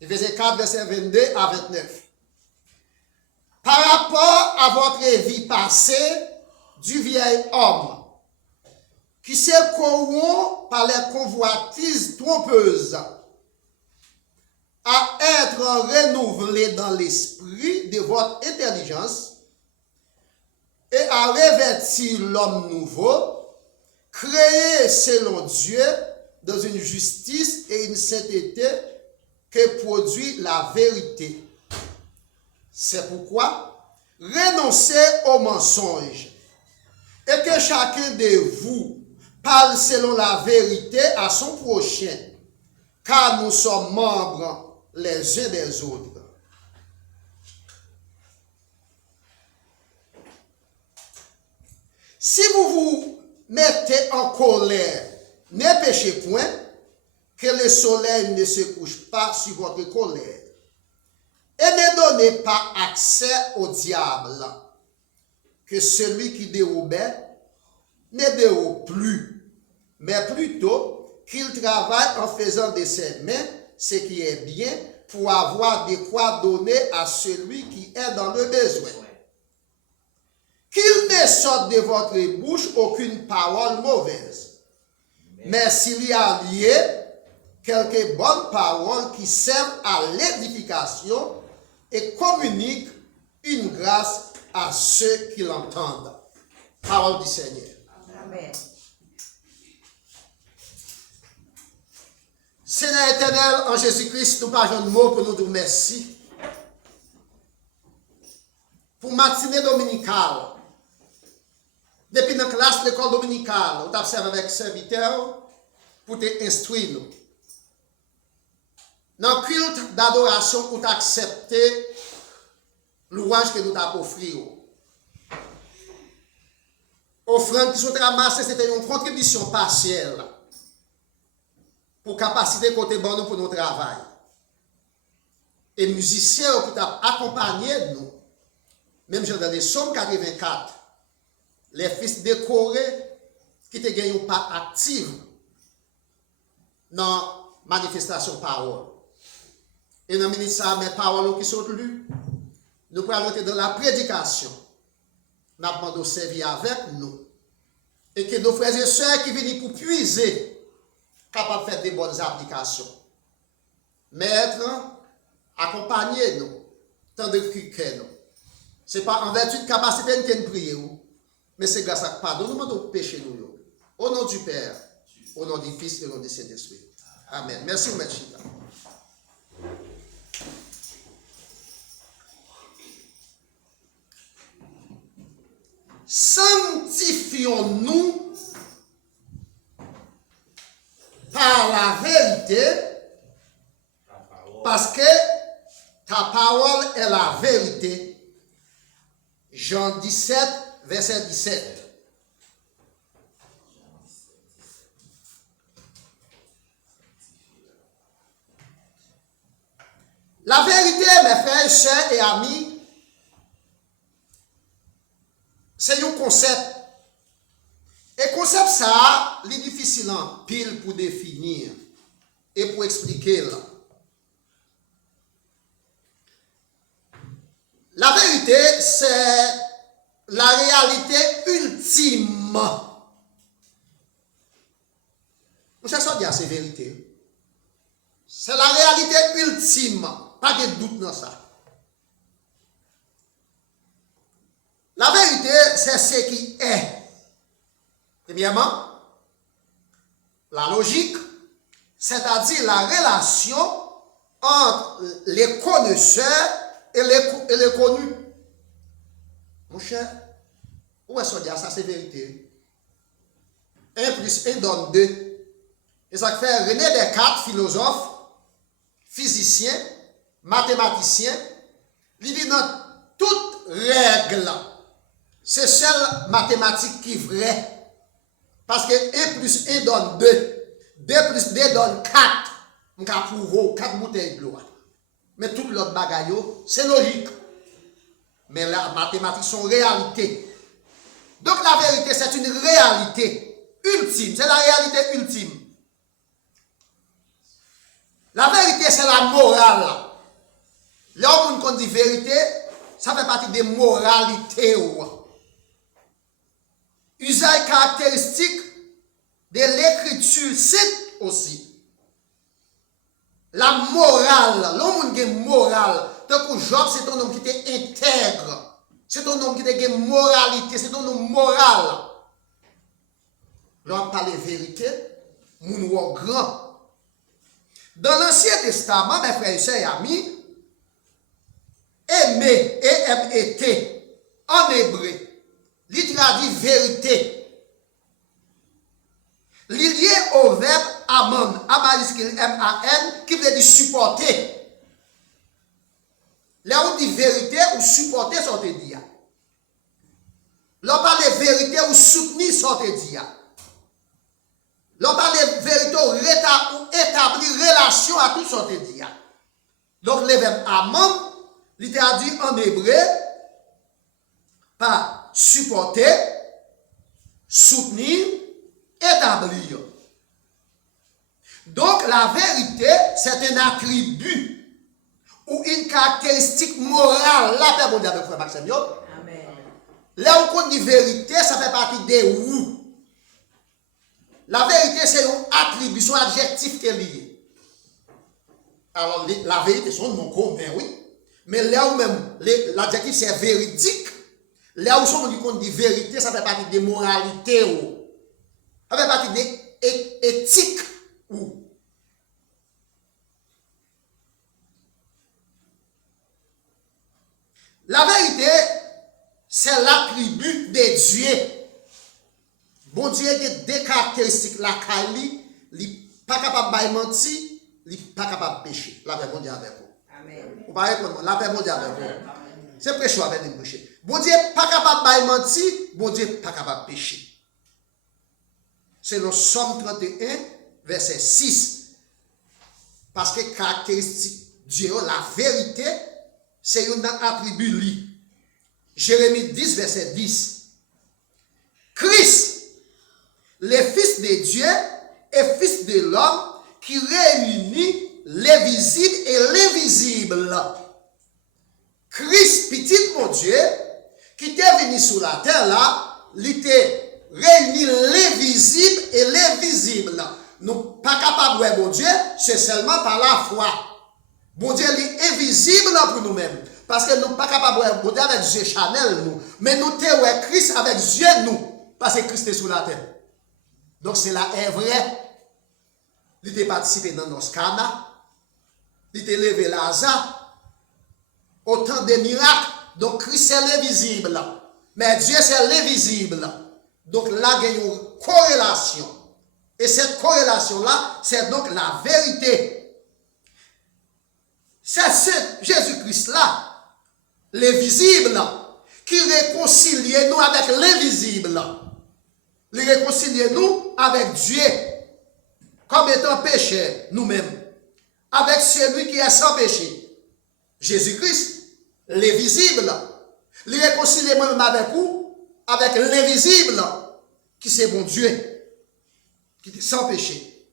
Éphésiens 4, verset 22 à 29. Par rapport à votre vie passée du vieil homme, qui s'est corrompu par les convoitises trompeuses, à être renouvelé dans l'esprit de votre intelligence et à revêtir l'homme nouveau, créé selon Dieu dans une justice et une sainteté que produit la vérité. C'est pourquoi renoncez aux mensonges et que chacun de vous parle selon la vérité à son prochain, car nous sommes membres les uns des autres. Si vous vous mettez en colère, ne péchez point, que le soleil ne se couche pas sur votre colère. Et ne donnez pas accès au diable, que celui qui dérobait ne dérobe plus, mais plutôt qu'il travaille en faisant de ses mains ce qui est bien pour avoir de quoi donner à celui qui est dans le besoin. Qu'il ne sorte de votre bouche aucune parole mauvaise, mais s'il y a lieu, quelques bonnes paroles qui servent à l'édification et communiquent une grâce à ceux qui l'entendent. Parole du Seigneur. Amen. Seigneur éternel, en Jésus-Christ, nous parlons de mots pour nous dire merci. Pour matinée dominicale, depuis la classe de l'école dominicale, on t'observe avec serviteur pour t'instruire nous. Dans le culte d'adoration, pour t'accepter l'ouange que nous t'avons offert. Offrande qui sont ramassées, c'était une contribution partielle pour capacité côté bon pour notre travail. Et musiciens qui t'ont accompagné nous, même dans les Psaumes 84, les fils décorés qui te gagnent pas active dans la manifestation parole. Et dans le ministère, mes paroles qui sont lues, nous pouvons entrer dans la prédication. Nous demandons de servir avec nous. Et que nos frères et sœurs qui viennent pour puiser, capables de faire des bonnes applications. Maître, accompagnez-nous, tant de que nous. Ce n'est pas en vertu de capacité de prier, mais c'est grâce à pardon, nous demandons péché nous. Au nom du Père, au nom du Fils et au nom du Saint-Esprit. Amen. Merci, M. Chita. Sanctifions-nous par la vérité, parce que ta parole est la vérité. Jean 17, verset 17. La vérité, mes frères, sœurs et amis, c'est un concept. Et concept ça, il est difficile en pile pour définir et pour expliquer là. La vérité, c'est la réalité ultime. Nous cherchons à dire c'est vérité. C'est la réalité ultime. Pas de doute dans ça. La vérité, c'est ce qui est. Premièrement, la logique, c'est-à-dire la relation entre les connaisseurs et les connus. Mon cher, où est-ce qu'on dit ça, c'est vérité? 1 plus 1 donne 2. Et ça fait René Descartes, philosophe, physicien, mathématicien, il dit dans toute règle, c'est seule mathématique qui est vraie. Parce que 1 plus 1 donne 2. 2 plus 2 donne 4. On peut prouver 4 bouteilles de l'eau. Mais tout l'autre bagaille, c'est logique. Mais la mathématique sont réalité. Donc la vérité, c'est une réalité ultime. C'est la réalité ultime. La vérité, c'est la morale. Là où on dit vérité, ça fait partie des moralités. Usage caractéristique de l'écriture, c'est aussi. La morale, l'homme qui est moral, tant que Job, c'est un homme qui est intègre. C'est un homme qui a une moralité, c'est un homme moral. L'homme parle de vérité, mon grand. Dans l'Ancien Testament, mes frères et sœurs et amis, aimer, E-M-E-T, en hébreu, il traduit vérité. Il est lié au verbe aman, M-A-N, qui veut dire supporter. Là où dit vérité ou supporter, ça te dit. Là où parle de vérité ou soutenir, ça te dit. Là où parle de vérité ou établir relation à tout, ça te dit. Donc le verbe aman, il traduit en hébreu par supporter, soutenir, établir. Donc la vérité, c'est un attribut ou une caractéristique morale. La paix mondiale avec frère Maxime. Amen. Là où on dit vérité, ça fait partie des ou. La vérité, c'est un attribut, son adjectif qui est lié. Alors la vérité, son nom commun, oui. Mais là où même l'adjectif c'est véridique, là où on dit vérité, ça fait partie des moralités. Ça fait partie des éthiques. La vérité, c'est l'attribut de Dieu. Bon Dieu a des caractéristiques. La Kali, il n'est pas capable de mentir, il n'est pas capable de pécher. La paix mondiale avec vous. Amen. Vous parlez pour moi. La paix mondiale avec vous. C'est prêcher avec nous pécher. Bon Dieu n'est pas capable de mentir, bon Dieu n'est pas capable de pécher. C'est le Somme 31, verset 6. Parce que caractéristique Dieu, la vérité, c'est un attribut lui. Jérémie 10, verset 10. Christ, le Fils de Dieu et Fils de l'homme, qui réunit les visibles et l'invisible. Christ, petit mon Dieu, qui était venu sur la terre là, il était réuni les visibles et les visibles. Nous ne sommes pas capables de voir mon Dieu, c'est seulement par la foi. Bon Dieu est invisible pour nous-mêmes. Parce que nous ne sommes pas capables de voir bon Dieu avec Dieu Chanel, nous. Mais nous sommes Christ avec Dieu, nous. Parce que Christ est sur la terre. Donc c'est là est vrai. Il a participé dans nos Cana. Il a levé Lazare. Autant de miracles. Donc Christ c'est l'invisible. Mais Dieu c'est l'invisible. Donc là, il y a une corrélation. Et cette corrélation-là, c'est donc la vérité. C'est Jésus-Christ-là, le visible, qui réconcilie nous avec l'invisible. Il réconcilie nous avec Dieu, comme étant pécheurs nous-mêmes, avec celui qui est sans péché. Jésus-Christ, le visible, il réconcilie moi-même avec vous, avec l'invisible, qui c'est mon Dieu, qui est sans péché.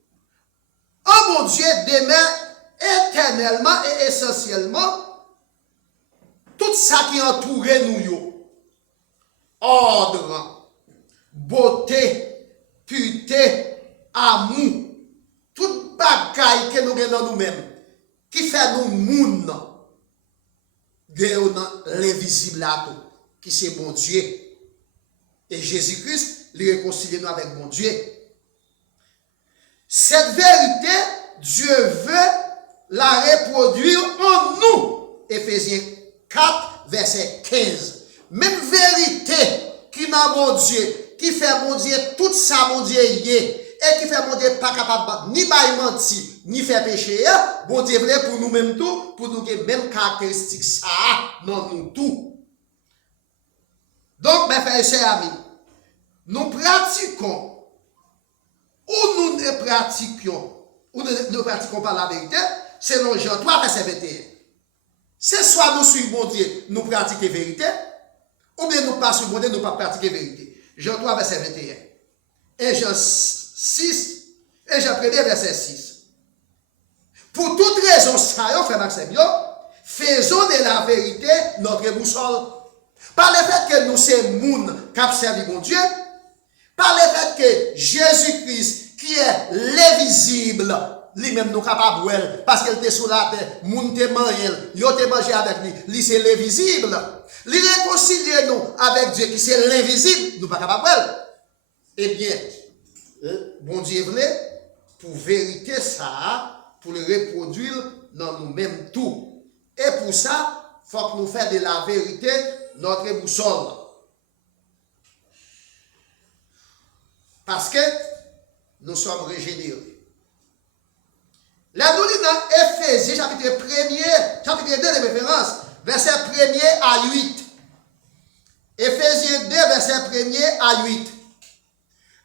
Oh mon Dieu demeure éternellement et essentiellement tout ça qui entoure nous. Ordre, beauté, pureté, amour, toute bagaille que nous avons dans nous-mêmes, qui fait nous moun, l'invisible à tout, qui c'est mon Dieu. Et Jésus-Christ, il réconcilie nous avec mon Dieu. Cette vérité, Dieu veut la reproduire en nous. Éphésiens 4, verset 15. Même vérité qui n'a mon Dieu, qui fait mon Dieu tout ça, mon Dieu y est, et qui fait mon Dieu pas capable ni de mentir, ni faire pécher, bon Dieu vrai pour nous-mêmes tout, pour nous avoir même caractéristique ça dans nous tout. Donc, mes frères et sœurs amis, nous pratiquons ou nous ne pratiquions, ou nous ne pratiquons pas la vérité, selon Jean 3, verset 21. C'est soit nous suivons mon Dieu, nous pratiquons la vérité, ou bien nous ne pas suivons mon Dieu, nous ne pas pratiquer la vérité. Jean 3, verset 21. Et Jean 6, et Jean 1, verset 6. Pour toute raison, ça, frère Maxime, faisons de la vérité notre boussole. Par le fait que nous sommes moun qui servi mon Dieu, par le fait que Jésus-Christ, qui est l'invisible, lui-même nous capables parce qu'elle était sous la terre, moun te mangé, yo te mangé avec lui c'est l'invisible. Lui réconcilier nous avec Dieu qui c'est l'invisible, nous pas capables. Eh bien, bon Dieu voulait pour vérité ça, pour le reproduire dans nous-mêmes tout. Et pour ça, il faut que nous fassions de la vérité notre boussole. Parce que nous sommes régénérés. Là, nous lisons dans Éphésiens, chapitre 1er, chapitre 2 de référence, verset 1er à 8. Éphésiens 2, verset 1er à 8.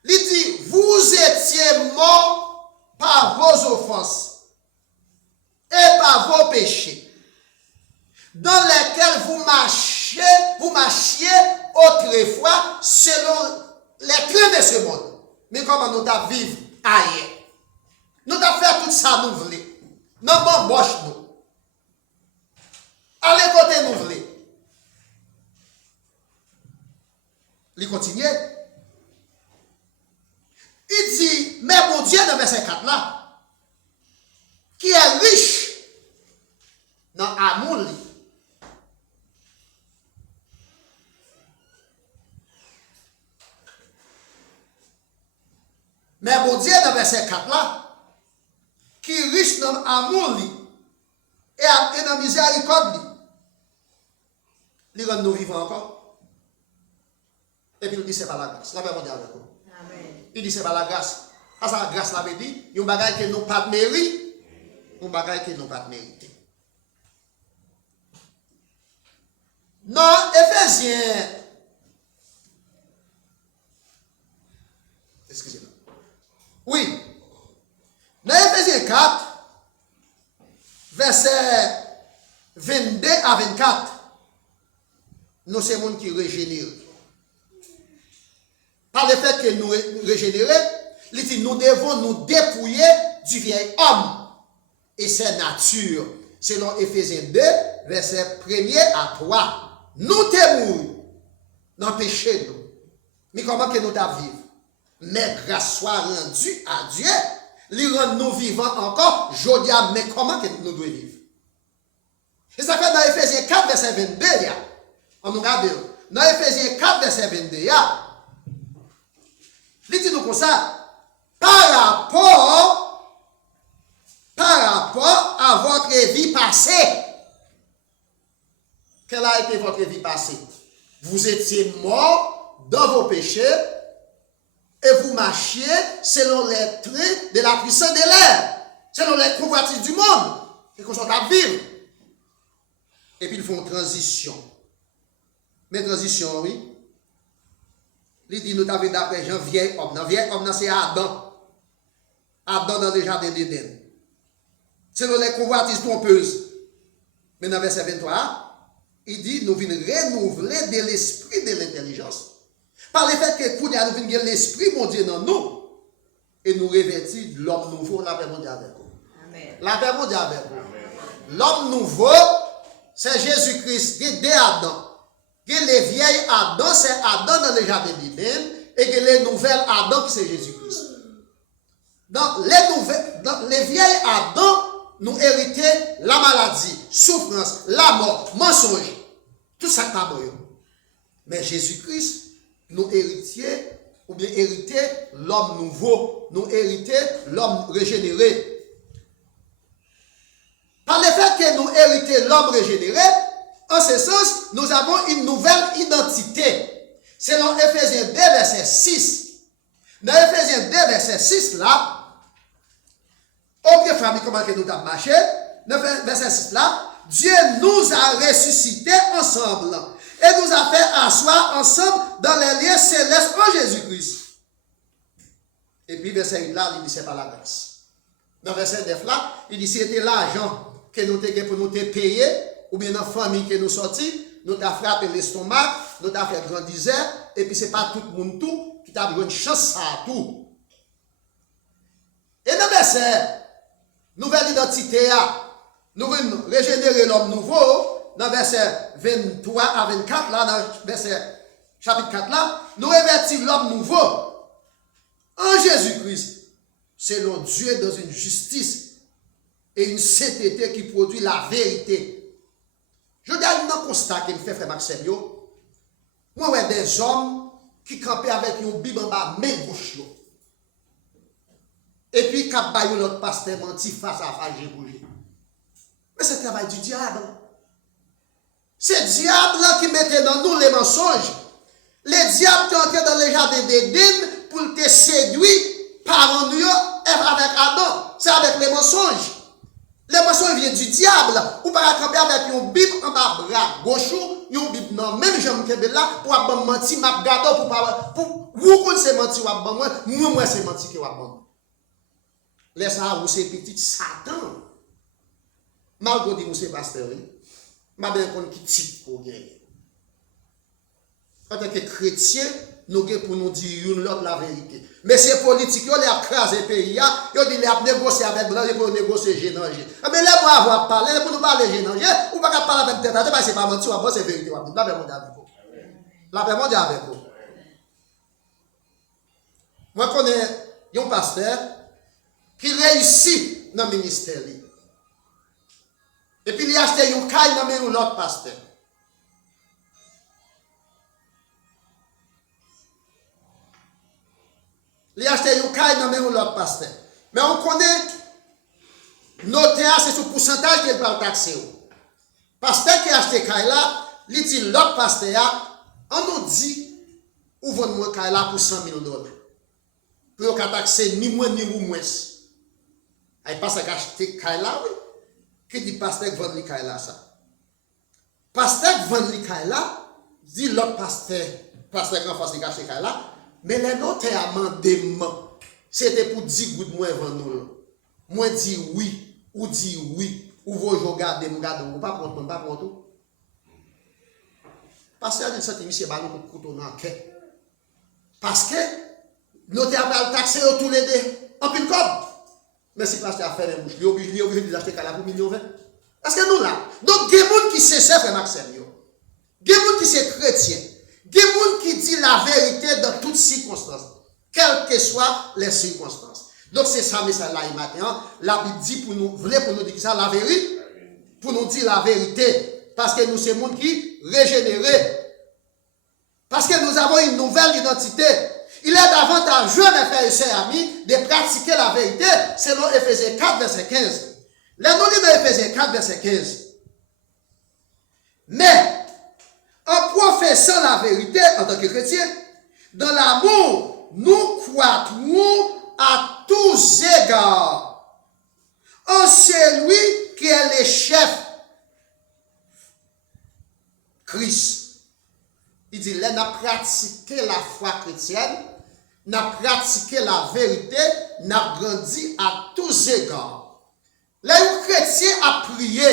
Il dit, vous étiez morts par vos offenses et par vos péchés, dans lesquels vous marchiez autrefois selon les traits de ce monde. Mais comment nous t'avons vécu ailleurs? Nous t'avons fait tout ça, nous voulons. Nous m'embauche nous. Allez côté nous voulons. Il continue. Il dit, mais mon Dieu, dans verset 4 là, qui est riche dans l'amour, mais mon Dieu, dans verset 4 là, qui est riche dans l'amour et dans la miséricorde, il rend nous vivants encore. Et puis il dit, c'est pas la grâce. La paix mondiale avec vous. Il dit, c'est pas la grâce. Parce que la grâce, l'avait dit, il y a un bagage que nous pas mérité, un bagage que nous pas mérité. Dans Éphésiens, excusez-moi. Oui. Dans Éphésiens 4, verset 22 à 24, nous sommes les gens qui régénèrent. Par le fait que nous régénérons, il dit nous devons nous dépouiller du vieil homme et sa nature. Selon Éphésiens 2, verset 1er à 3. Nous témoignons dans le péché nous. Mais comment que nous vivons? Mais grâce soit rendue à Dieu, il rend nous vivants encore. Je dis, mais comment que nous devons vivre? Et ça fait dans Éphésiens 4, verset 22, on nous regarde. Dans Éphésiens 4, verset 22, il dit nous comme ça, par rapport à votre vie passée. Quelle a été votre vie passée? Vous étiez mort dans vos péchés et vous marchiez selon les traits de la puissance de l'air, selon les convoitises du monde, et qu'on soit à vivre. Et puis ils font transition. Mais transition, oui. Il dit, nous avons d'après Jean, vieil homme. Dans vieil homme, c'est Adam. Adam dans le jardin d'Éden. Selon les convoitises trompeuses. Mais dans verset 23, il dit, nous venons renouveler de l'esprit de l'intelligence. Par le fait que nous venons l'esprit, mon Dieu, dans nous. Et nous revêtir l'homme nouveau, la paix mondiale avec vous. Amen. La paix mondiale avec vous. L'homme nouveau, c'est Jésus-Christ, qui est Adam. Que les vieilles Adam, c'est Adam dans le jardin d'Éden, et que les nouvelles Adam, c'est Jésus-Christ. Donc, les vieilles Adam, nous héritons la maladie, souffrance, la mort, mensonge. Tout ça pas bon. Mais Jésus-Christ, nous héritions, ou bien hériter l'homme nouveau, nous hériter l'homme régénéré. Par le fait que nous héritons l'homme régénéré, en ce sens, nous avons une nouvelle identité. Selon Éphésiens 2, verset 6. Dans Éphésiens 2, verset 6, là, ok, famille, comment que nous avons marché? Dans verset 6, là, Dieu nous a ressuscités ensemble et nous a fait asseoir ensemble dans les lieux célestes en Jésus-Christ. Et puis, verset 8, là, il dit, c'est pas la grâce. Dans verset 9, là, il dit, c'était l'argent que nous avons pour nous payer, ou bien dans la famille que nous sortis, nous avons frappé l'estomac, nous avons fait grand disère, et puis ce n'est pas tout le monde tout qui a une chance à tout. Et dans verset nouvelle identité, nous voulons régénérer l'homme nouveau, dans verset 23 à 24, là, dans verset chapitre 4, là, nous revêtir l'homme nouveau en Jésus-Christ, selon Dieu dans une justice et une sainteté qui produit la vérité. Je dis à un constat que me fait frère Maxime, moi, ouais, des hommes qui campaient avec une Bible en bas, main gauche. Et puis, quand l'autre pasteur menti face à face, j'ai bougé. Mais c'est le travail du diable. C'est le diable qui mettait dans nous les mensonges. Les diables qui entraient dans les jardins d'Éden pour te séduire par nous avec Adam. C'est avec les mensonges. Les mensonges viennent du diable. Ou par camper avec une Bible en bas bras gauche, une Bible non, même j'aime que là, pour avoir menti, m'a gardé pour vous connaissez menti ou avoir moi c'est menti que ou avoir. Laissez-moi vous c'est petit Satan. Malgré dit monsieur pasteur, m'a bien qu'on qui type pour gagner. En tant que chrétien, nous avons pour nous dire une autre la vérité. Mais ces politiques, ils ont écrasé le pays, ils ont dit qu'ils ont négocié avec blanc, ils ont négocié génanger. Mais là, pour avoir parlé, pour nous parler génanger, ou pas parler avec tête, parce que c'est pas menti, c'est vérité. La paix mondiale avec vous. La paix mondiale avec vous. Moi, je connais un pasteur qui réussit dans le ministère. Et puis, il a acheté une caille dans l'autre pasteur. Il a acheté une caille dans l'autre pasteur. Mais on connaît, notaire, c'est ce pourcentage qu'il va taxer. Pasteur qui a acheté caille là, il dit l'autre pasteur, on nous dit, ou vendre caille là pour $100,000. Pour qu'on taxer ni moins ni moins. Il passe à acheter caille là, oui. Qui dit pasteur qui vend les caille là, ça. Pasteur qui vend les caille là, dit l'autre pasteur qui en face de acheter caille là, mais les notaires amendement, c'était pour 10 gouttes moins avant nous. Moi dis oui, ou dis oui, ou vous regardez, ou pas prendre, pas prendre. Parce que a dit ça, monsieur ballon pour couteau dans la quai. Parce que notaire va taxer tous les deux en pile comme. Mais si pasteur a fait les bouches, il est obligé d'acheter cala pour $1,20 million. Parce que nous là, donc il y a des gens qui se servent Maxime, il y a des gens qui sont chrétiens. Il y a des gens qui disent la vérité dans toutes circonstances, quelles que soient les circonstances. Donc c'est ça, mais ça là, matin. La Bible dit pour nous, voulez pour nous dire ça, la vérité, pour nous dire la vérité, parce que nous sommes des gens qui régénérés, parce que nous avons une nouvelle identité. Il est avantageux, mes frères et sœurs amis, de pratiquer la vérité selon Éphésiens 4, verset 15. Les nous dit dans Éphésiens 4, verset 15. Mais, en professant la vérité en tant que chrétien, dans l'amour, nous croîtrons à tous égards en celui qui est le chef, Christ. Il dit, là, n'a pratiqué la foi chrétienne, n'a pratiqué la vérité, n'a grandi à tous égards. Là où chrétien a prié,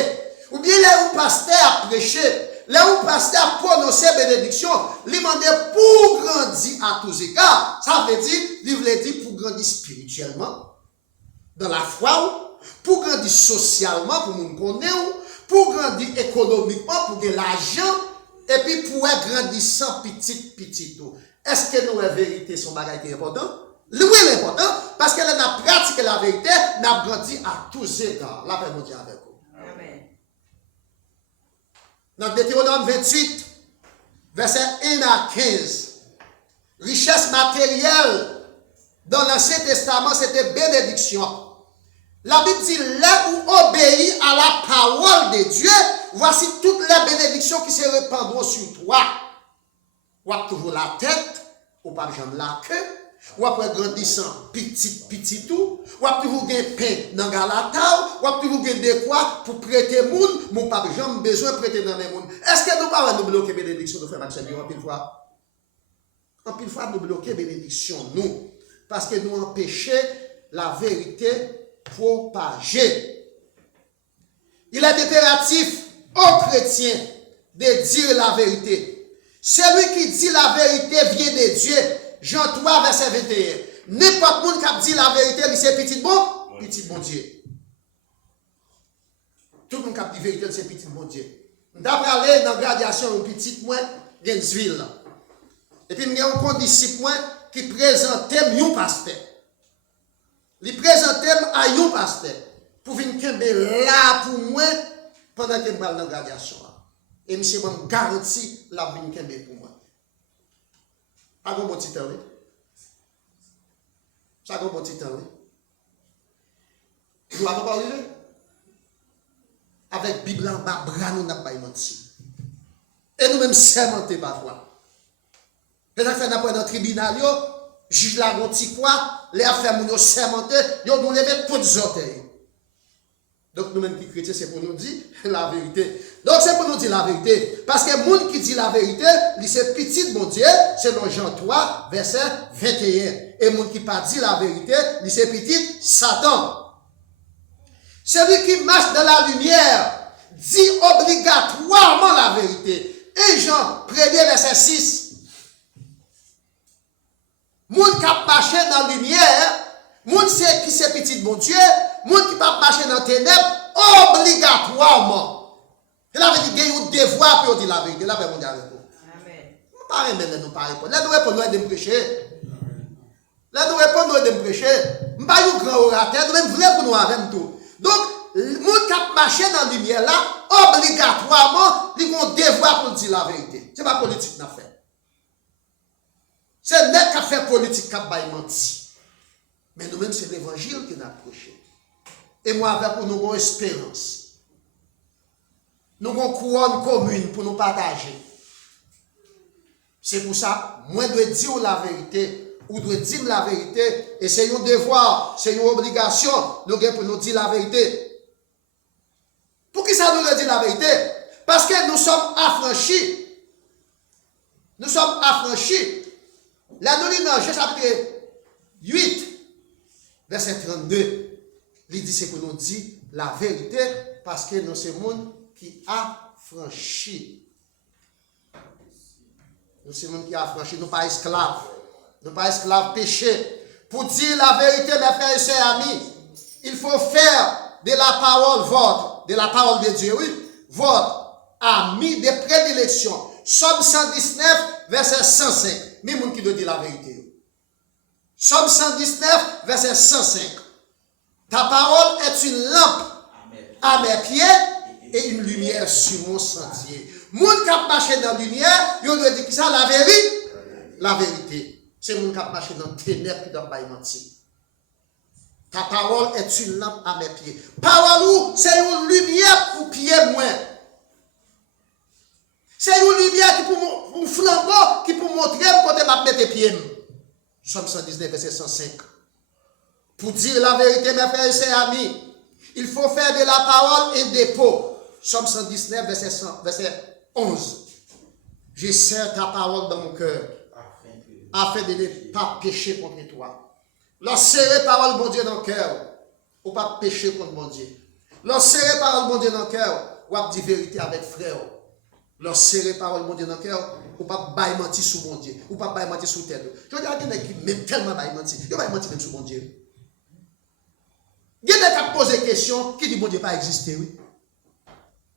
ou bien là où pasteur a prêché, là où pasteur a prononcé bénédiction, il demandait pour grandir à tous égards. Ça veut dire, il voulait dire pour grandir spirituellement, dans la foi, pour grandir socialement, pour nous connaître, pour grandir économiquement, pour gagner l'argent, et puis pour grandir sans petit tout. Est-ce que nous, la vérité, sont bagages qui est important? Oui, l'important, parce qu'elle a pratiqué la vérité, n'a grandi à tous égards. La paix mondiale avec vous. Amen. Dans Deutéronome 28, verset 1 à 15, richesse matérielle dans l'Ancien Testament, c'était bénédiction. La Bible dit, là où obéit à la parole de Dieu, voici toutes les bénédictions qui se répandront sur toi. Ou à toujours la tête, ou pas jamais la queue, ou après grandissant petit tout, ou à toujours gagner pain dans la table, ou à toujours gagner de quoi pour prêter moun, mon pas jamais besoin de prêter dans les moun. Est-ce que nous pas nous bloquer bénédiction de faire Maxime en pile fois? En pile fois nous bloquer bénédiction nous, parce que nous empêchons la vérité propager. Il est impératif aux chrétiens de dire la vérité. Celui qui dit la vérité vient de Dieu. Jean 3, verset 21. N'importe qui dit la vérité, c'est petit bon Dieu. tout le monde qui a dit vérité, c'est petit bon Dieu. D'après aller dans la gradation, un petit moins, Gainesville. Et puis, il y a un disciple qui présente un pasteur. Il présente à un pasteur pour venir là pour moi pendant que je parle dans la gradation. Et monsieur m'a garanti la vie pour moi. Ça a un bon petit temps, oui. Ça a un bon petit temps, oui. Nous n'avons pas arrivé. Avec la Bible en bas, nous n'avons pas menti. Et nous-mêmes sermentés parfois. Et ça fait dans le tribunal, juge la gonti quoi, les affaires nous sermentés, nous lever pour des orteils. Donc nous-mêmes qui chrétiens, c'est pour nous dire la vérité. Donc c'est pour nous dire la vérité. Parce que le monde qui dit la vérité, c'est petit mon Dieu, c'est dans Jean 3, verset 21. Et le monde qui pas dit la vérité, c'est petit Satan. Celui qui marche dans la lumière dit obligatoirement la vérité. Et Jean 1er, verset 6. Moun qui marche dans la lumière, moun qui c'est petit bon Dieu, moun qui pas marcher dans les ténèbres, obligatoirement. Et là, il y a un devoir pour dire la vérité. Là, on dit avec vous. Amen. Pas remettre nous pas répondre. Là, nous répondons à des prêcher. Là, nous répondons à des prêcher. Nous pas un grand orateur, nous même vrai pour nous avec tout. Donc, le monde qui marche dans la lumière là, obligatoirement, il a un devoir pour dire la vérité. Ce n'est pas politique n'a fait. C'est net qui a fait politique qui a menti. Mais nous-mêmes, c'est l'évangile qui nous a prêché. Et moi, avec nous, nous avons espérance. Nous avons une couronne commune pour nous partager. C'est pour ça, moi, je dois dire la vérité, ou doit dire la vérité, et c'est un devoir, c'est une obligation, nous avons pour nous dire la vérité. Pour qui ça nous dit la vérité? Parce que nous sommes affranchis. Nous sommes affranchis. Là, nous lisons dans Jean chapitre 8, verset 32. Il dit c'est pour nous dire la vérité parce que nous sommes monde qui a franchi. Nous sommes monde qui a franchi, nous pas esclaves. Nous pas esclaves péché. Pour dire la vérité, mes frères et sœurs amis, il faut faire de la parole votre, de la parole de Dieu, oui, votre ami de prédilection. Somme 119, verset 105. Mais monde qui doit dire la vérité. Somme 119, verset 105. Ta parole est une lampe à mes pieds et une lumière sur mon sentier. Moun qui a marché dans la lumière, il doit dire que ça la vérité. La vérité. C'est moun qui a marché dans les ténèbres qui doit pas mentir. Ta parole est une lampe à mes pieds. Parole, c'est une lumière pour pied moi. C'est une lumière qui pour un flambeau qui pour montrer côté m'a mettre pied. Somme 119 verset 105. Pour dire la vérité mes frères et sœurs amis, il faut faire de la parole un dépôt. Somme 119 verset 11. Je serre ta parole dans mon cœur afin de ne pas pécher contre toi. Lorsque serrer parole bon Dieu dans le cœur, ou pas pécher contre mon Dieu. Lorsque serrer parole bon Dieu dans le cœur, ou pas dire vérité avec frère. Lorsque serrer parole bon Dieu dans le cœur, ou pas bailler mentir sur mon Dieu, ou pas bailler mentir sur tête. Je dis à quelqu'un qui même tellement bailler mentir, il va mentir même sur mon Dieu. Il y a des gens qui posent des questions qui disent bon Dieu pas existé, oui.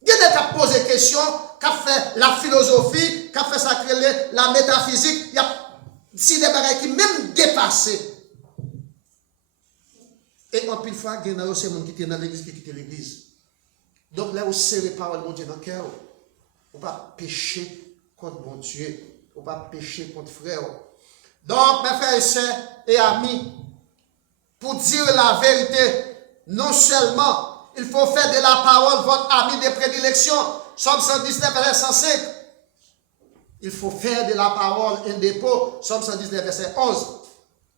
Il y a des gens qui posent des questions, qui ont fait la philosophie, qui ont fait ça, la métaphysique, il y a des bagages qui même dépassés. Et en plus de fois, il y a des gens qui sont dans l'église qui quittent l'église. Donc là, vous serrez parole mon Dieu dans le cœur. Vous ne pouvez pas pécher contre mon Dieu. Vous ne pouvez pas pécher contre frère. Donc, mes frères et sœurs et amis, pour dire la vérité, non seulement il faut faire de la parole votre ami de prédilection, Somme 119, verset 105. Il faut faire de la parole un dépôt, Somme 119, verset 11.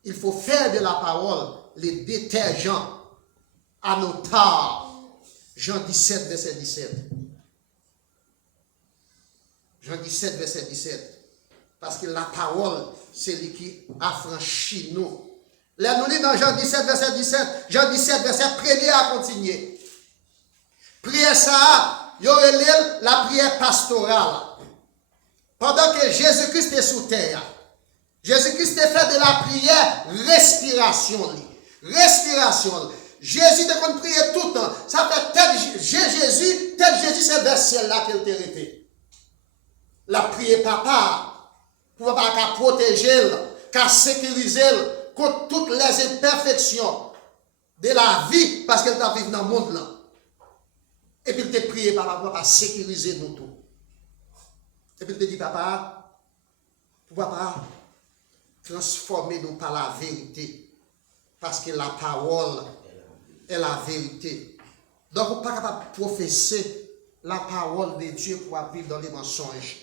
Il faut faire de la parole les détergents à nos tares. Jean 17, verset 17. Jean 17, verset 17. Parce que la parole, c'est lui qui affranchit nous. Là, nous lisons dans Jean 17, verset 17. Jean 17, verset 1er à continuer. Prière ça, il y aurait la prière pastorale. Pendant que Jésus-Christ est sous terre, Jésus-Christ a fait de la prière respiration. Respiration. Jésus te qu'on prier tout le temps. Ça fait tel Jésus, c'est vers ciel là qu'elle t'a été. La prier papa, pour papa qu'à protéger, qu'à sécuriser contre toutes les imperfections de la vie, parce qu'elle t'a vécu dans le monde là. Et puis il te prié papa pour sécuriser nous tout. Et puis il te dit papa, pour papa, transformer-nous par la vérité. Parce que la parole est la vérité. Donc, on n'est pas capable de professer la parole de Dieu pour vivre dans les mensonges.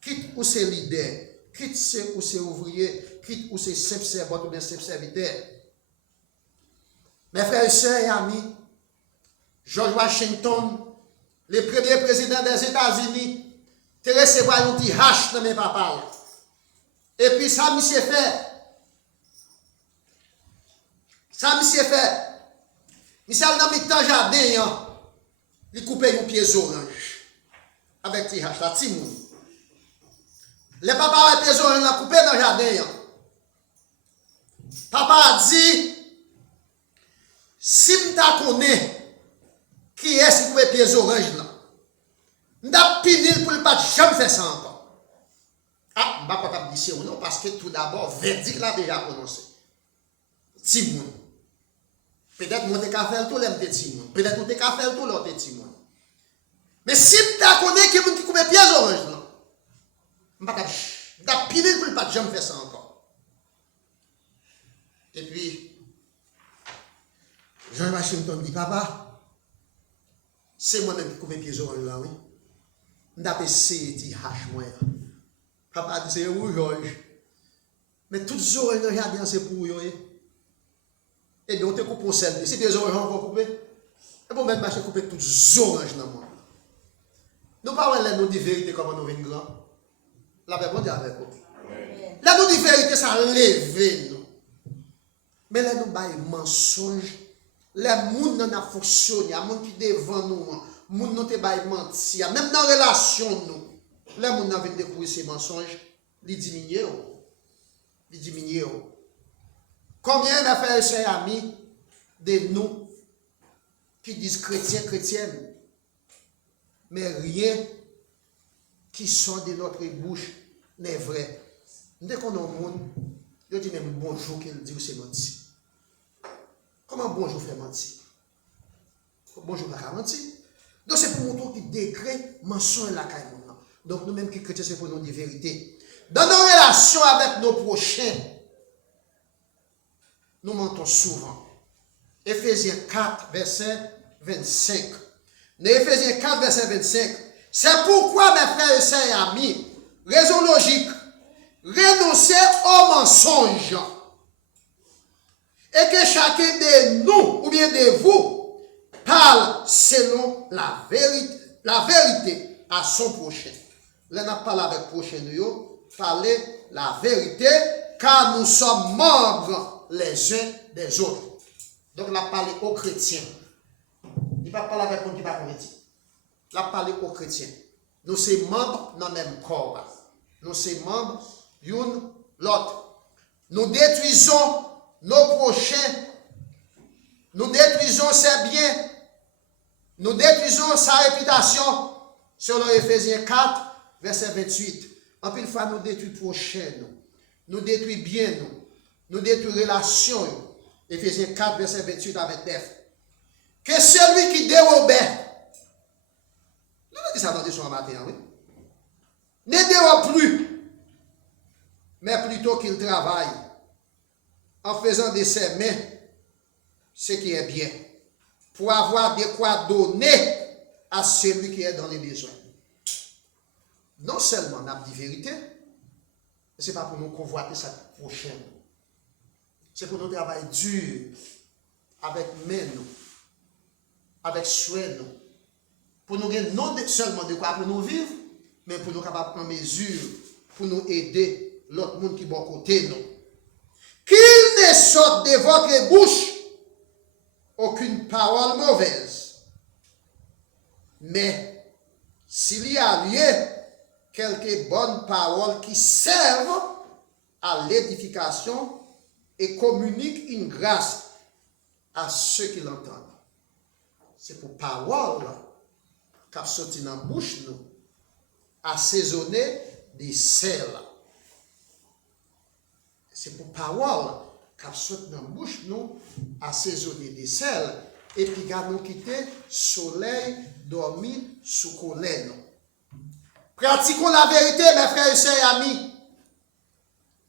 Quitte où c'est leader, quitte où c'est ouvrier, quitte où c'est simple servant ou bien simple serviteur. Mes frères et sœurs et amis, George Washington, le premier président des États-Unis, te recevoir un petit hache dans mes papas. Et puis ça, monsieur fait. Ça, monsieur fait. Monsieur a dans le temps jardin, il coupe un pied orange. Avec petit hache, la timoun. Le papa a pied orange, il a coupé dans le jardin. Papa a dit, si je connais qui est-ce qui coupe pied orange là, je vais pinir pour ne pas jamais faire ça encore. Ah, je ne vais pas capable dire non, parce que tout d'abord, verdict l'a déjà prononcé. Timoun. Peut-être que je vais faire tout l'homme de Timoun. Peut-être que je vais faire tout l'autre de Timoun. Mais si je connais qui coupe pied orange là, je ne vais pas pinir pour ne pas jamais faire ça encore. Et puis, George Washington dit, papa, c'est moi-même qui coupe pied orange là, oui. Je vais essayer de dire hache moi. Papa dit, c'est où, George? Mais toutes les oreilles dans le jardin, c'est pour vous. Et donc, tu coupes au sel. Si tes oreilles encore coupées, et pour mettre marcher couper toutes les oranges dans le monde. Nous parlons de nous dire vérité comme nous venons grands. La paix, bon Dieu avec vous. Là, nous dire vérité, ça lève nous. Mais là, nous baillons mensonge. Les gens n'ont pas fonctionné. Les gens qui devant nous, les gens n'ont pas menti. Même dans la relation, nous. Les gens qui ont découvert ces mensonges, ils diminuent. Ils diminuent. Combien de frères et sœurs amis de nous qui disent chrétiens, chrétiennes, mais rien qui sort de notre bouche n'est vrai. Dès qu'on a un monde, je dis même bonjour qu'il dit c'est menti. Comment bonjour fait mentir? Bonjour pas mentir. Donc c'est pour montrer qu'il décret mensonge la caille. Donc nous-mêmes qui chrétiens, c'est pour nous dire vérité. Dans nos relations avec nos prochains, nous mentons souvent. Éphésiens 4, verset 25. Dans Éphésiens 4, verset 25, c'est pourquoi, mes frères et sœurs et amis, raison logique, renoncez aux mensonges. Et que chacun de nous, ou bien de vous, parle selon la vérité à son prochain. Là, on parle avec prochain, nous parler la vérité, car nous sommes membres les uns des autres. Donc, on a parlé aux chrétiens. Il ne va pas parler avec nous qui ne sont pas chrétiens. On a parlé aux chrétiens. Nous sommes membres dans le même corps. Nous sommes membres l'un l'autre. Nous détruisons nos prochains. Nous détruisons ses biens. Nous détruisons sa réputation. Selon Éphésiens 4, verset 28. En plus, fois, nous détruisons prochains. Nous détruisons bien nous. Nous détruisons relations. Éphésiens 4, verset 28 à 29. Que celui qui dérobait, nous avons dit ça dans le son matin, oui. Ne dérobe plus, mais plutôt qu'il travaille en faisant de ses mains ce qui est bien, pour avoir de quoi donner à celui qui est dans les besoins. Non seulement on a dit vérité, mais ce n'est pas pour nous convoiter sa prochaine. C'est pour nous travailler dur, avec main, avec soin, pour nous gagner non seulement de quoi pour nous vivre, mais pour nous capables prendre mesure, pour nous aider l'autre monde qui est bon côté nous. Qu'il ne sorte de votre bouche aucune parole mauvaise, mais s'il y a lieu, quelques bonnes paroles qui servent à l'édification et communiquent une grâce à ceux qui l'entendent. C'est pour parole qui a sorti dans la bouche nous, assaisonner des sel. C'est pour parole qui a sorti dans la bouche nous, assaisonner des sel. Et puis, nous quitter soleil dormi sous colère. Pratiquons la vérité, mes frères et sœurs et amis.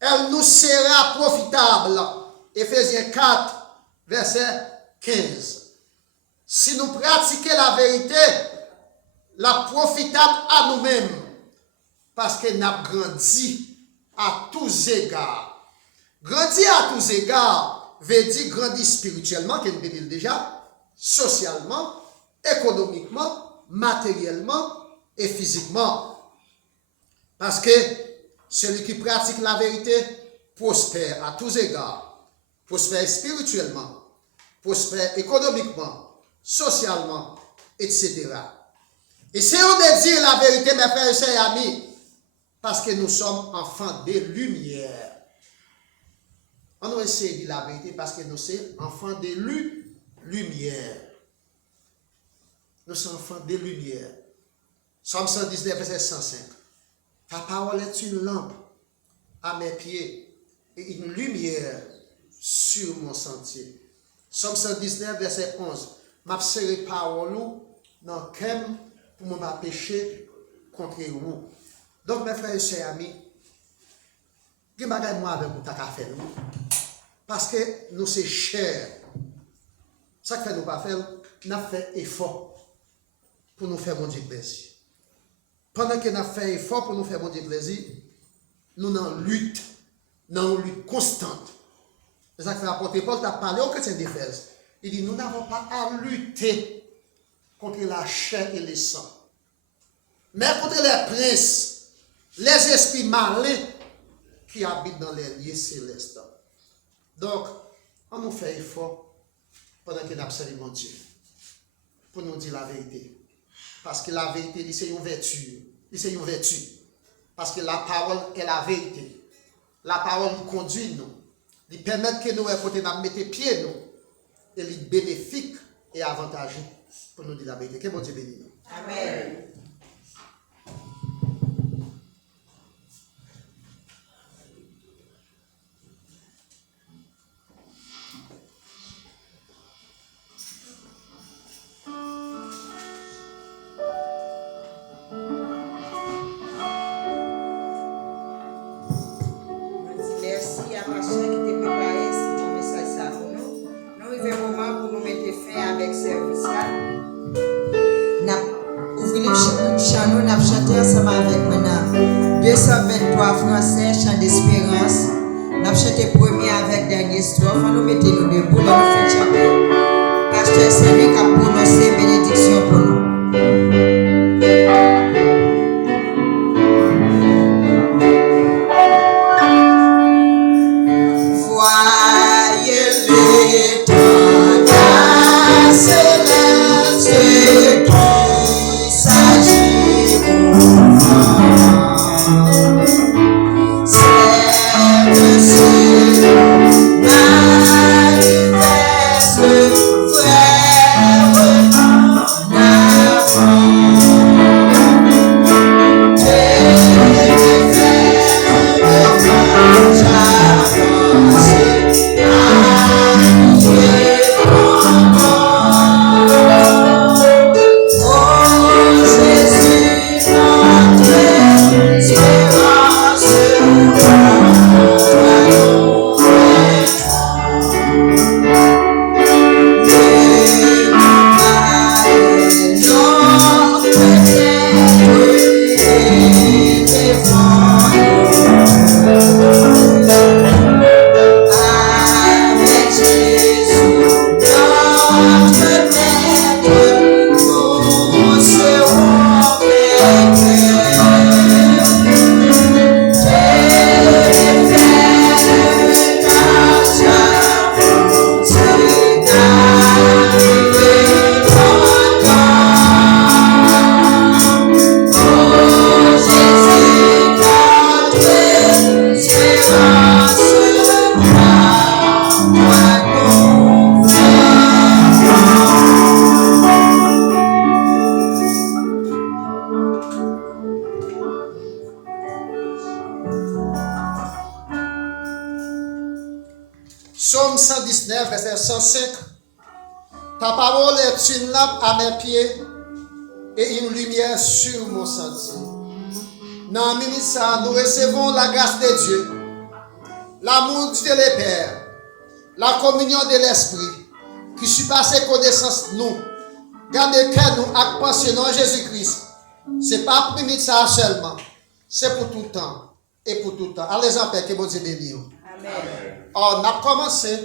Elle nous sera profitable. Éphésiens 4, verset 15. Si nous pratiquons la vérité, la profitable à nous-mêmes. Parce que nous avons grandi à tous égards. Grandi à tous égards veut dire grandir spirituellement, qu'on peut dire déjà, socialement, économiquement, matériellement et physiquement. Parce que celui qui pratique la vérité prospère à tous égards, prospère spirituellement, prospère économiquement, socialement, etc. Et c'est on de dire la vérité, mes frères et sœurs et amis, parce que nous sommes enfants de lumière. On va essayer de dire la vérité parce que nous sommes enfants de lumière. Nous sommes enfants de lumière. Somme 119, verset 105. Ta parole est une lampe à mes pieds et une lumière sur mon sentier. Somme 119, verset 11. M'abserrer parole dans lequel pour ne pas pécher contre vous. Donc, mes frères et sœurs amis, je vais moi avec vous, parce que nous sommes chers. Ça que fait nous pas faire, nous avons fait effort pour nous faire mon Dieu plaisir. Pendant que nous avons fait effort pour nous faire mon Dieu plaisir, nous en lutte constante. C'est ça que l'apôtre Paul a parlé aux chrétiens d'Éphèse. Il dit, nous n'avons pas à lutter contre la chair et le sang, mais contre les princes, les esprits malins qui habitent dans les lieux célestes. Donc, on nous fait effort pendant que nous observons Dieu pour nous dire la vérité. Parce que la vérité, c'est une vertu. C'est une vertu. Parce que la parole est la vérité. La parole nous conduit nous. Elle permet que nous mettions pied nous. Et elle est bénéfique et avantageux pour nous dire la vérité. Que bon Dieu bénisse nous. Amen. Merci à ma soeur qui t'a préparé ce message ça pour nous. Nous vivons un moment pour nous mettre fin avec ce service là. Ouvrez le chant, nous avons chanté ensemble avec maintenant 223 français, chant d'espérance. Nous avons chanté premier avec dernier strophe. Nous mettons nous debout et nous faisons chanter. Pasteur, c'est lui qui a prononcé bénédiction pour nous. Manifeste, frère. Psaume 119, verset 105. Ta parole est une lampe à mes pieds et une lumière sur mon sentier. Dans minute ça, nous recevons la grâce de Dieu, l'amour de Dieu le Père, la communion de l'Esprit, qui surpasse connaissance nous. Gardez que nous avec pensée dans Jésus-Christ. Ce n'est pas pour minute ça seulement, c'est pour tout le temps et pour tout le temps. Allez en paix, que bon Dieu bénisse. Amen. On a commencé.